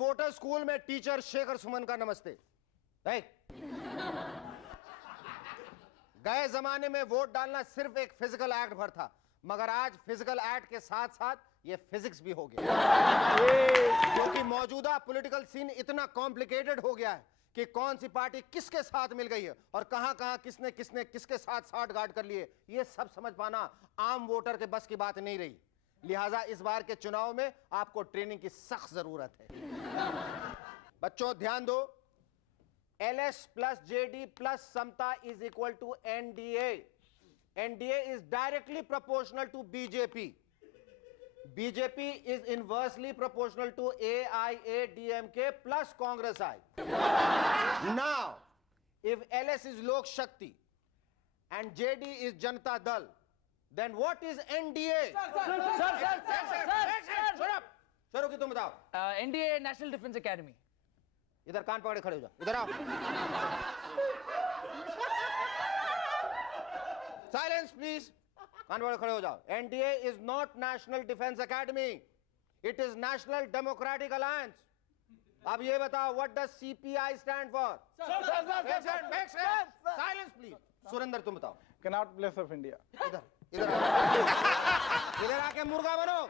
Voter school में teacher Shekhar Suman का नमस्ते। गए जमाने में वोट डालना सिर्फ एक फिजिकल एक्ट भर था, मगर आज फिजिकल एक्ट के साथ साथ ये फिजिक्स भी हो गया, क्योंकि मौजूदा पॉलिटिकल सीन इतना कॉम्प्लिकेटेड हो गया है कि कौन सी पार्टी किसके साथ मिल गई है और कहां किसने किसने किसके साथ साठगांठ कर लिए, ये सब समझ पाना आम वोटर के बस की बात नहीं रही। लिहाजा इस बार के चुनाव में आपको ट्रेनिंग की सख्त जरूरत है। बच्चों ध्यान दो, LS plus JD plus Samta is equal to NDA. NDA is directly proportional to BJP. BJP is inversely proportional to AIADMK plus Congress I. Now, if LS is Lok Shakti and JD is Janata Dal, then what is NDA? Sir. शुरू की तुम बताओ। NDA National Defense Academy. इधर कान पकड़े खड़े हो जाओ, इधर आओ। साइलेंस प्लीज, कान पकड़े खड़े हो जाओ। NDA is not National Defense Academy, it is National Democratic Alliance. अब ये बताओ, what does CPI stand for? Silence please. Surendra तुम बताओ। Connaught Place of India. इधर आके मुर्गा बनो।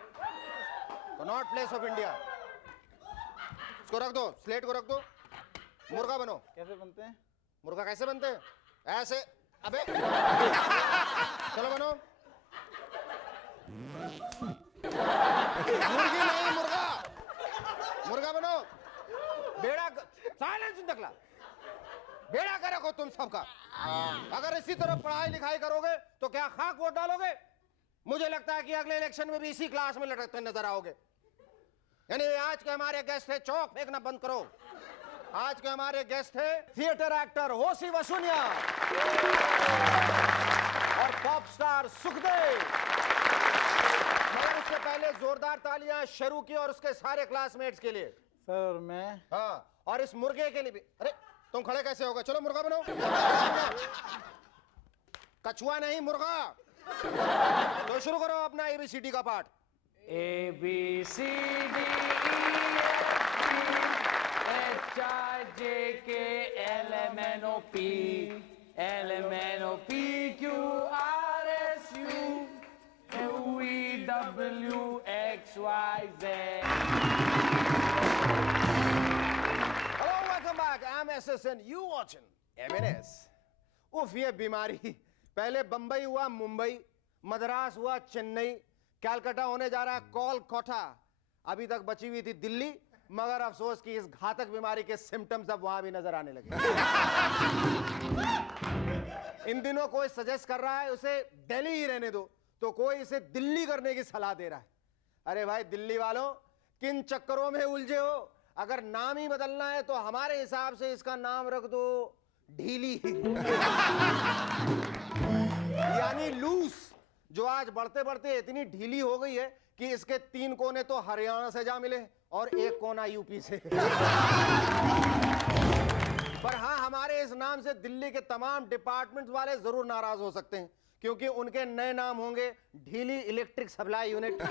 Connaught Place of India. इसको रख दो, स्लेट को रख दो, मुर्गा बनो। कैसे बनते हैं? मुर्गा कैसे बनते हैं? ऐसे, अबे चलो बनो। मुर्गी नहीं, मुर्गा, मुर्गा बनो। बेड़ा, साइलेंस निकला, बेड़ा कर रखो तुम सबका। अगर इसी तरह पढ़ाई लिखाई करोगे तो क्या खाक वोट डालोगे? मुझे लगता है कि अगले इलेक्शन में भी इसी क्लास में लटकते नजर आओगे। यानी आज के हमारे गेस्ट थे, चौक फेंकना बंद करो। आज के हमारे गेस्ट थे थिएटर एक्टर होशी वसूनिया और पॉप स्टार सुखदेव। मगर उससे पहले जोरदार तालियां शुरू की और उसके सारे क्लासमेट्स के लिए। सर मैं हाँ, और इस मुर्गे के लिए भी। अरे तुम खड़े कैसे हो गए? चलो मुर्गा बनो। कछुआ नहीं, मुर्गा। तो शुरू करो अपना ABCD का पाठ। ABCD HIJK LMNOP QRSU UVWXYZ. Hello, welcome back. I'm SSN. You watching MNS. उफ, ये बीमारी पहले बंबई हुआ मुंबई, मद्रास हुआ चेन्नई, कैलकाटा होने जा रहा है कोलकाता, अभी तक बची हुई थी दिल्ली, मगर अफसोस कि इस घातक बीमारी के सिम्टम्स अब वहां भी नजर आने लगे। इन दिनों कोई सजेस्ट कर रहा है उसे दिल्ली ही रहने दो, तो कोई इसे दिल्ली करने की सलाह दे रहा है। अरे भाई दिल्ली वालों, किन चक्करों में उलझे हो? अगर नाम ही बदलना है तो हमारे हिसाब से इसका नाम रख दो ढीली। यानी लूस, जो आज बढ़ते बढ़ते इतनी ढीली हो गई है कि इसके 3 कोने तो हरियाणा से जा मिले और 1 कोना यूपी से। पर हाँ, हमारे इस नाम से दिल्ली के तमाम डिपार्टमेंट्स वाले जरूर नाराज हो सकते हैं, क्योंकि उनके नए नाम होंगे ढीली इलेक्ट्रिक सप्लाई यूनिट,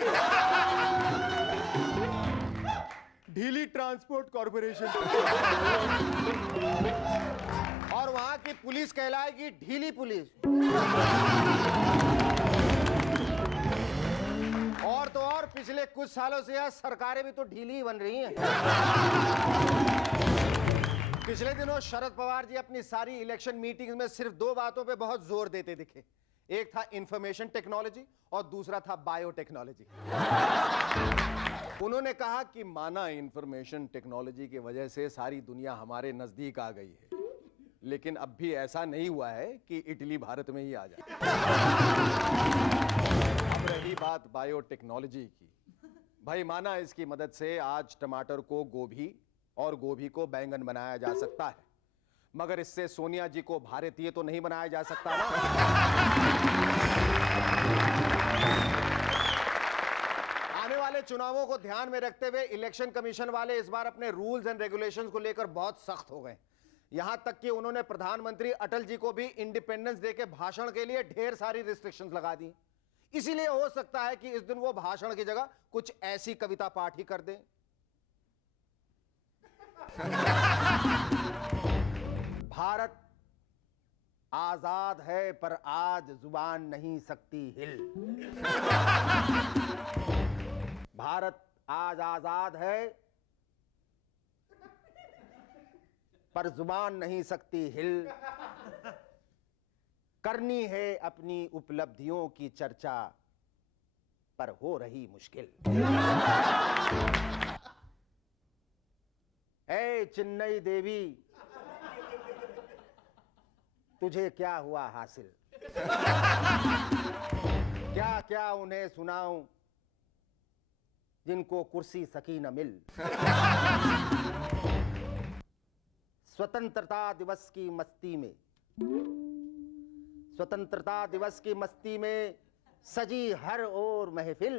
ढीली ट्रांसपोर्ट कॉर्पोरेशन, और वहां की पुलिस कहलाएगी ढीली पुलिस। और तो और पिछले कुछ सालों से यह सरकारें भी तो ढीली ही बन रही हैं। पिछले दिनों शरद पवार जी अपनी सारी इलेक्शन मीटिंग्स में सिर्फ 2 बातों पे बहुत जोर देते दिखे। एक था इंफॉर्मेशन टेक्नोलॉजी और दूसरा था बायोटेक्नोलॉजी। उन्होंने कहा कि माना इंफॉर्मेशन टेक्नोलॉजी की वजह से सारी दुनिया हमारे नजदीक आ गई है, लेकिन अब भी ऐसा नहीं हुआ है कि इटली भारत में ही आ जाए। अब रही बात बायोटेक्नोलॉजी की, भाई माना इसकी मदद से आज टमाटर को गोभी और गोभी को बैंगन बनाया जा सकता है, मगर इससे सोनिया जी को भारतीय तो नहीं बनाया जा सकता ना। आने वाले चुनावों को ध्यान में रखते हुए इलेक्शन कमीशन वाले इस बार अपने रूल्स एंड रेगुलेशंस को लेकर बहुत सख्त हो गए। यहां तक कि उन्होंने प्रधानमंत्री अटल जी को भी इंडिपेंडेंस डे के भाषण के लिए ढेर सारी रिस्ट्रिक्शंस लगा दी। इसीलिए हो सकता है कि इस दिन वो भाषण की जगह कुछ ऐसी कविता पाठ ही कर दें। भारत आजाद है पर आज जुबान नहीं सकती हिल। भारत आज आजाद है पर जुबान नहीं सकती हिल। करनी है अपनी उपलब्धियों की चर्चा पर हो रही मुश्किल। ऐ चिन्नई देवी तुझे क्या हुआ हासिल? क्या क्या उन्हें सुनाऊं जिनको कुर्सी सकी न मिल। स्वतंत्रता दिवस की मस्ती में, स्वतंत्रता दिवस की मस्ती में सजी हर ओर महफिल।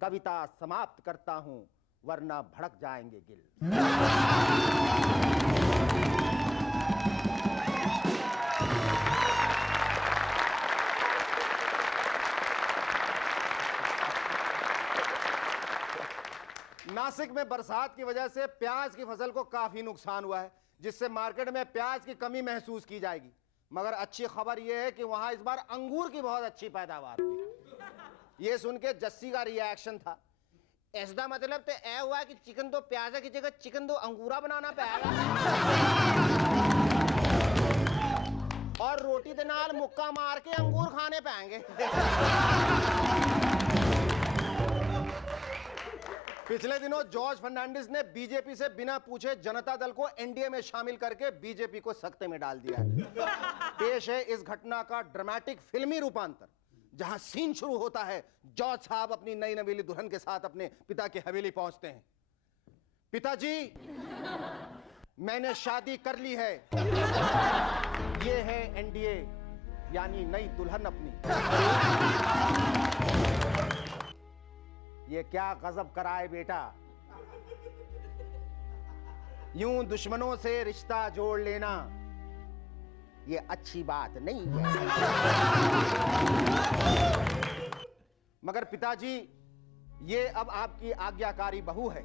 कविता समाप्त करता हूं वरना भड़क जाएंगे गिल। नासिक में बरसात की वजह से प्याज की फसल को काफी नुकसान हुआ है, जिससे मार्केट में प्याज की कमी महसूस की जाएगी। मगर अच्छी खबर यह है कि वहां इस बार अंगूर की बहुत अच्छी पैदावार हुई। ये सुन के जस्सी का रिएक्शन था, ऐसा मतलब तो ऐ हुआ कि चिकन तो प्याजा की जगह चिकन तो अंगूरा बनाना पड़ेगा और रोटी के नाल मुक्का मार के अंगूर खाने पाएंगे। पिछले दिनों जॉर्ज फर्नांडिस ने बीजेपी से बिना पूछे जनता दल को एनडीए में शामिल करके बीजेपी को सख्ते में डाल दिया है। पेश है इस घटना का ड्रामेटिक फिल्मी रूपांतर, जहां सीन शुरू होता है। जॉर्ज साहब अपनी नई नवेली दुल्हन के साथ अपने पिता की हवेली पहुंचते हैं। पिताजी, मैंने शादी कर ली है। ये है एनडीए, यानी नई दुल्हन अपनी। ये क्या गजब कराए बेटा, यूं दुश्मनों से रिश्ता जोड़ लेना ये अच्छी बात नहीं है। मगर पिताजी, ये अब आपकी आज्ञाकारी बहू है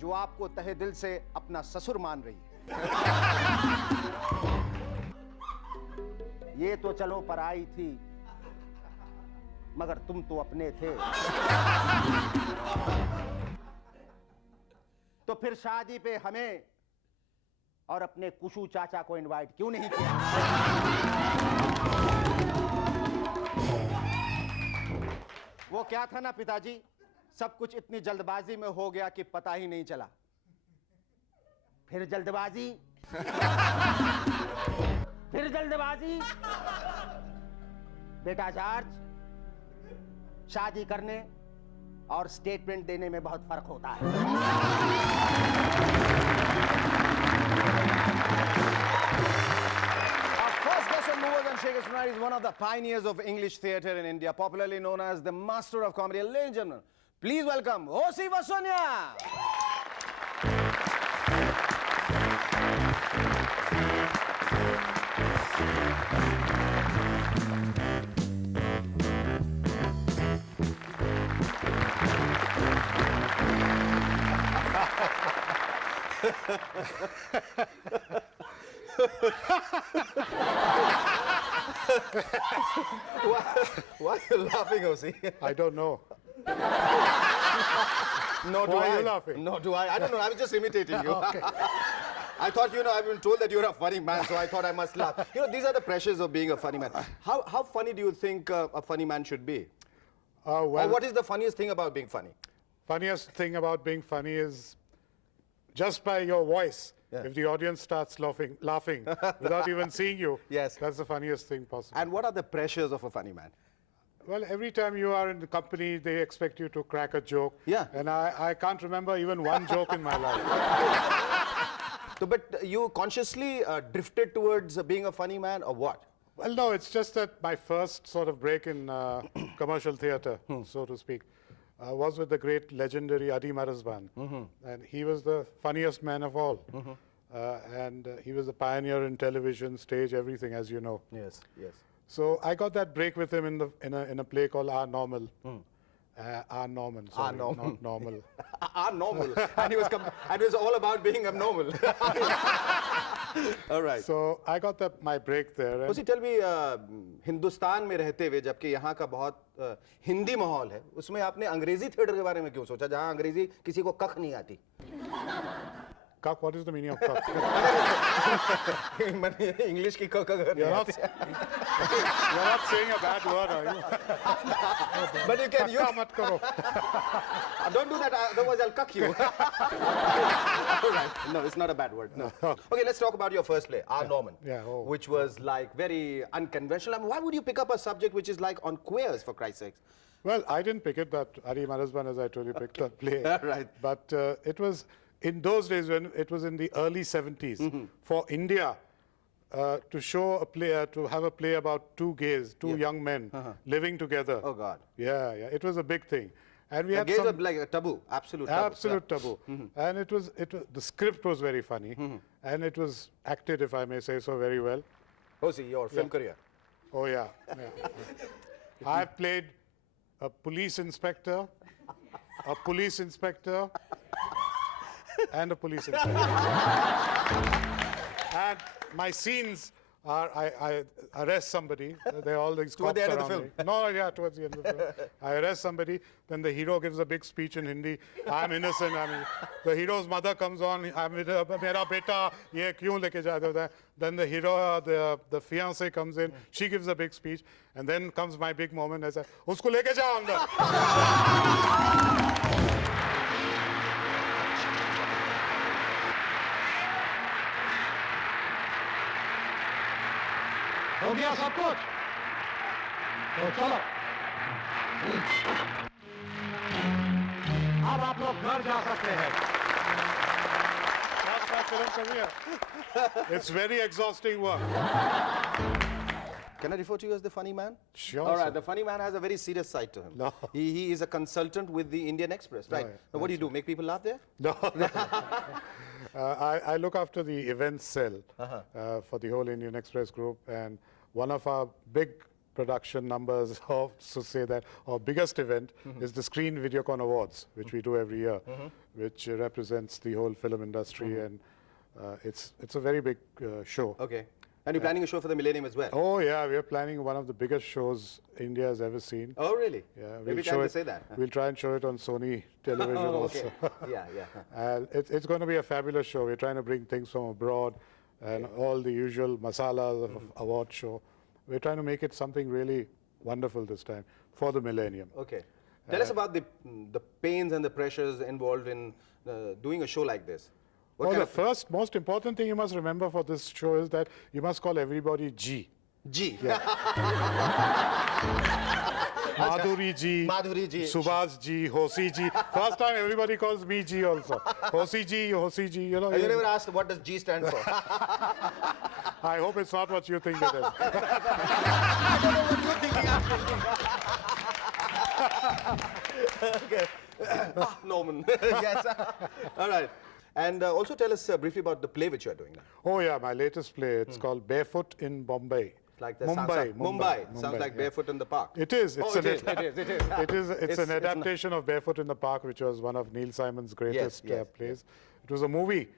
जो आपको तहे दिल से अपना ससुर मान रही है। ये तो चलो पराई थी, मगर तुम तो अपने थे। तो फिर शादी पे हमें और अपने कुशू चाचा को इनवाइट क्यों नहीं किया? वो क्या था ना पिताजी, सब कुछ इतनी जल्दबाजी में हो गया कि पता ही नहीं चला। फिर जल्दबाजी, फिर जल्दबाजी। बेटा जॉर्ज, शादी करने और स्टेटमेंट देने में बहुत फर्क होता है। Our first guest on Movers and Shakers tonight is one of the pioneers of English theatre in India, popularly known as the Master of Comedy. Ladies and gentlemen, please welcome O.C. Vasonia. Why are you laughing, O.C.? I don't know. No, do Why I? are you laughing? No, do I? I don't know. I was just imitating you. Okay. I thought, I've been told that you're a funny man, so I thought I must laugh. These are the pressures of being a funny man. How funny do you think a funny man should be? Or what is the funniest thing about being funny? Funniest thing about being funny is just by your voice. Yeah. If the audience starts laughing without even seeing you, Yes. that's the funniest thing possible. And what are the pressures of a funny man? Well, every time you are in the company, they expect you to crack a joke. Yeah. And I can't remember even one joke in my life. So, but you consciously drifted towards being a funny man, or what? Well, no, it's just that my first sort of break in commercial theatre, so to speak, was with the great legendary Adi Marasban. And he was the funniest man of all. And he was a pioneer in television, stage, everything, as you know. Yes, yes. So I got that break with him in a play called Our Normal. R. Norman. Sorry, Norman. not normal. Are normal. And it was all about being abnormal. All right. So I got my break there. And Usi, tell me, Hindustan में रहते हुए जबकि यहाँ का बहुत हिंदी माहौल है, उसमें आपने अंग्रेजी थिएटर के बारे में क्यों सोचा, जहाँ अंग्रेजी किसी को कख नहीं आती? Cuck, what is the meaning of cuck? English की कख अगर You're नहीं not, आती। you're not saying a bad word, are you? But you can use. Kakka mat karo. Don't do that, otherwise I'll cuck you. All right. No, it's not a bad word. No. Okay, let's talk about your first play, R. Norman. Yeah, oh. Which was like very unconventional. I mean, why would you pick up a subject which is like on queers, for Christ's sakes? Well, I didn't pick it, but Ari Marasban, as I told you, picked that play. Right. But it was in those days when it was in the early 70s for India to show a play, to have a play about two gays, two young men living together. Oh God. Yeah, yeah. It was a big thing. And we The had gays some were like a taboo, absolute taboo. absolute taboo. And it was the script was very funny, and it was acted, if I may say so, very well. Oh, see, your film career. Oh yeah. I've played a police inspector, and a police inspector. And my scenes are I arrest somebody. They're all these Toward cops the end of the around film. me. No, yeah, towards the end of the film. I arrest somebody. Then the hero gives a big speech in Hindi. I'm innocent. I mean, the hero's mother comes on. I'm mera beta ye kyun leke jate ho? Then the hero, the fiancée comes in. She gives a big speech, and then comes my big moment. I say, usko leke jao andar. हो गया सब कुछ तो चलो अब आप लोग घर जा सकते हैं That's my film career. It's very exhausting work. Can I refer to you as the funny man? Sure. All right, sir. the funny man has a very serious side to him. No. He is a consultant with the Indian Express, right? yeah, So what do you do? Make people laugh there? No. I look after the events cell for the whole Indian Express group, and one of our big production numbers, or to say that, our biggest event is the Screen Videocon Awards, which we do every year, which represents the whole film industry, and it's a very big show. Okay. And you're planning a show for the Millennium as well? Oh yeah, we are planning one of the biggest shows India has ever seen. Oh, really? Yeah, Every show time they it. say that. We'll try and show it on Sony television Oh, also. okay. Yeah, yeah. And it's going to be a fabulous show. We're trying to bring things from abroad and all the usual masalas of award show. We're trying to make it something really wonderful this time for the Millennium. Okay. Tell us about the pains and the pressures involved in doing a show like this. What Well, kind the first most important thing you must remember for this show is that you must call everybody G. G. Madhuri G, Madhuri G. Subhas G, Hosi G. First time everybody calls me G also. Hosi G, you know. You never asked what does G stand for? I hope it's not what you think it is. Okay. Norman. Yes. All right. And also tell us briefly about the play which you are doing now. Oh yeah, my latest play. It's called Barefoot in Bombay. Like the Mumbai. Sounds like yeah. Barefoot in the Park. It is. It's Oh, it is. It's an adaptation of Barefoot in the Park, which was one of Neil Simon's greatest yes, plays. It was a movie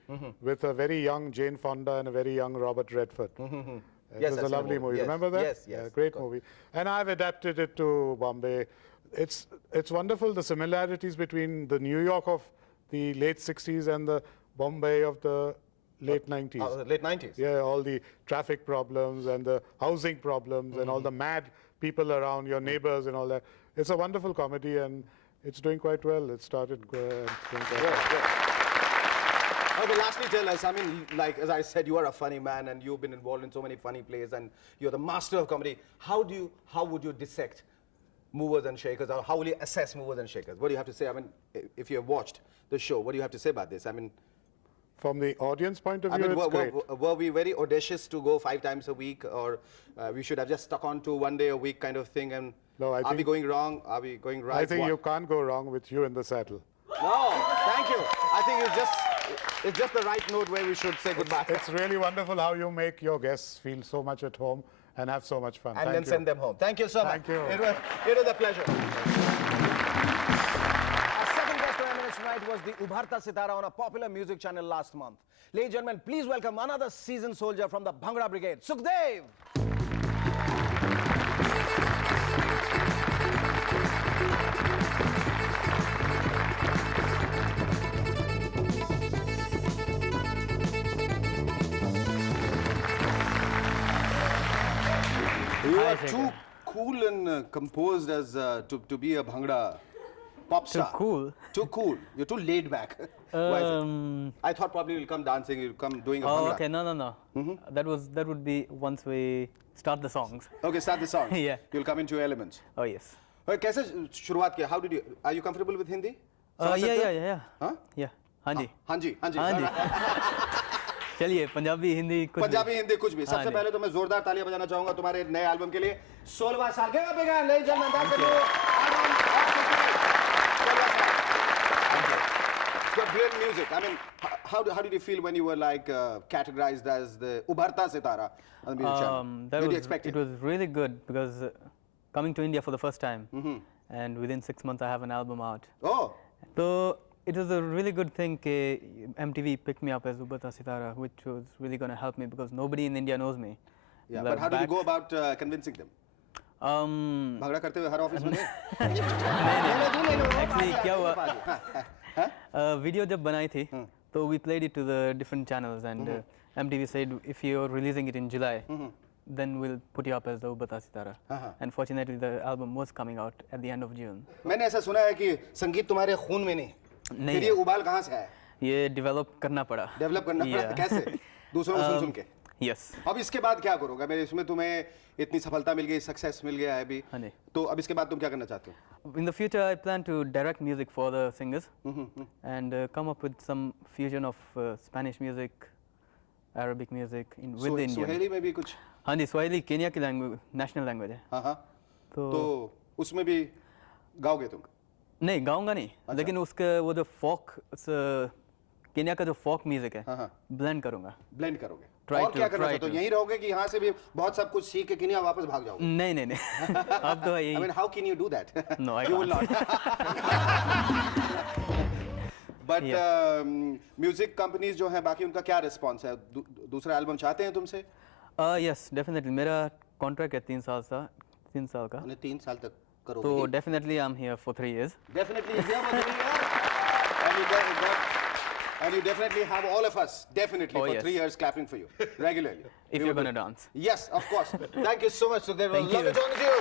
with a very young Jane Fonda and a very young Robert Redford. It Yes, was I've a seen the lovely movie. movie. Yes, Remember that? yes, yes, Yeah, great of course. movie. And I've adapted it to Bombay. It's wonderful, the similarities between the New York of the late 60s and the Bombay of the late 90s. Late 90s. Yeah, all the traffic problems and the housing problems and all the mad people around, your neighbors and all that. It's a wonderful comedy, and it's doing quite well. It started it's doing quite well. Okay, lastly, tell us, I mean, like, as I said, you are a funny man and you've been involved in so many funny plays and you're the master of comedy. How would you dissect movers and shakers, or how will you assess movers and shakers? What do you have to say? I mean, if you have watched the show, what do you have to say about this? I mean, From the audience point of I view, mean, it's great. were we very audacious to go 5 times a week, or we should have just stuck on to 1 day a week kind of thing? And No, I are we think- going wrong? Are we going right? I think What? you can't go wrong with you in the saddle. No, thank you. I think it's just the right note where we should say goodbye. It's really wonderful how you make your guests feel so much at home and have so much fun. And Thank then you. send them home. Thank you so much. Thank you. It was a pleasure. fight was the Ubharta Sitara on a popular music channel last month. Ladies and gentlemen, please welcome another seasoned soldier from the Bhangra Brigade, Sukhdev. You are too cool and composed as to be a Bhangra pop star. cool? Too cool. You're too laid back. Why is it? I thought probably you'll come dancing, you'll come doing a Oh, Bhangra. okay. No. That would be once we start the songs. Okay, start the song. Yeah. You'll come into your elements. Oh yes. Okay, कैसे शुरुआत किया? How did you? Are you comfortable with Hindi? समझ सकते हो? Yeah. हाँ? Yeah. हाँ जी. हाँ जी. हाँ जी. चलिए पंजाबी हिंदी कुछ भी. पंजाबी हिंदी कुछ भी. सबसे जी. पहले तो मैं जोरदार तालियां बजाना चाहूंगा तुम्हारे नए एल्बम के लिए. 16वां साल. Give a big hand, ladies and gentlemen. That's It's got great music. I mean, how did you feel when you were like categorized as the Ubharta Sitara on the music channel? That Did you was expect it was really good because coming to India for the first time, and within 6 months I have an album out. Oh. So it was a really good thing that MTV picked me up as Ubharta Sitara, which was really going to help me because nobody in India knows me. Yeah, but how did you go about convincing them? भागड़ा करते हुए हर office में Actually क्या हुआ video जब बनाई थी तो we played it to the different channels and MTV said if you're releasing it in July then we'll put you up as the Ubharta Sitara. And fortunately the album was coming out at the end of June. मैंने ऐसा सुना है कि संगीत तुम्हारे खून में नहीं. फिर ये उबाल कहाँ से आया? ये डेवलप करना पड़ा. डेवलप करना पड़ा कैसे? दूसरों को सुन के. Yes. अब इसके बाद क्या करोगे? मैं इसमें तुम्हें इतनी सफलता मिल गई, सक्सेस मिल गया है अभी. तो अब इसके बाद तुम क्या करना चाहते हो? In the future, I plan to direct music for the singers and come up with some fusion of Spanish music, Arabic music with the Indian. Suheli में भी कुछ? हाँ जी, Swahili केन्या की लैंग्वेज, नेशनल लैंग्वेज है. हाँ. तो उसमें भी गाओगे तुम? नहीं गाऊंगा नहीं, लेकिन उसका वो जो फोक केन्या का जो फोक म्यूजिक है, ब्लेंड करूंगा. ब्लेंड करोगे. और क्या करना चाहते हो? यहीं रहोगे कि यहाँ से भी बहुत सब कुछ सीख के केन्या वापस भाग जाओगे? नहीं. अब तो यही. I mean, how can you do that? No, I You will can't. not. But music companies जो हैं बाकी उनका क्या रिस्पॉन्स है? दूसरा एल्बम चाहते हैं तुमसे? Yes, definitely. मेरा कॉन्ट्रैक्ट है 3 साल का. मैंने 3 साल तक करोगे. तो definitely I'm here for 3 years. Definitely here for 3 years. And you definitely have all of us definitely for 3 years clapping for you regularly. If you're going to dance. Yes, of course. Thank you so much. So there was Thank you. love talking to you.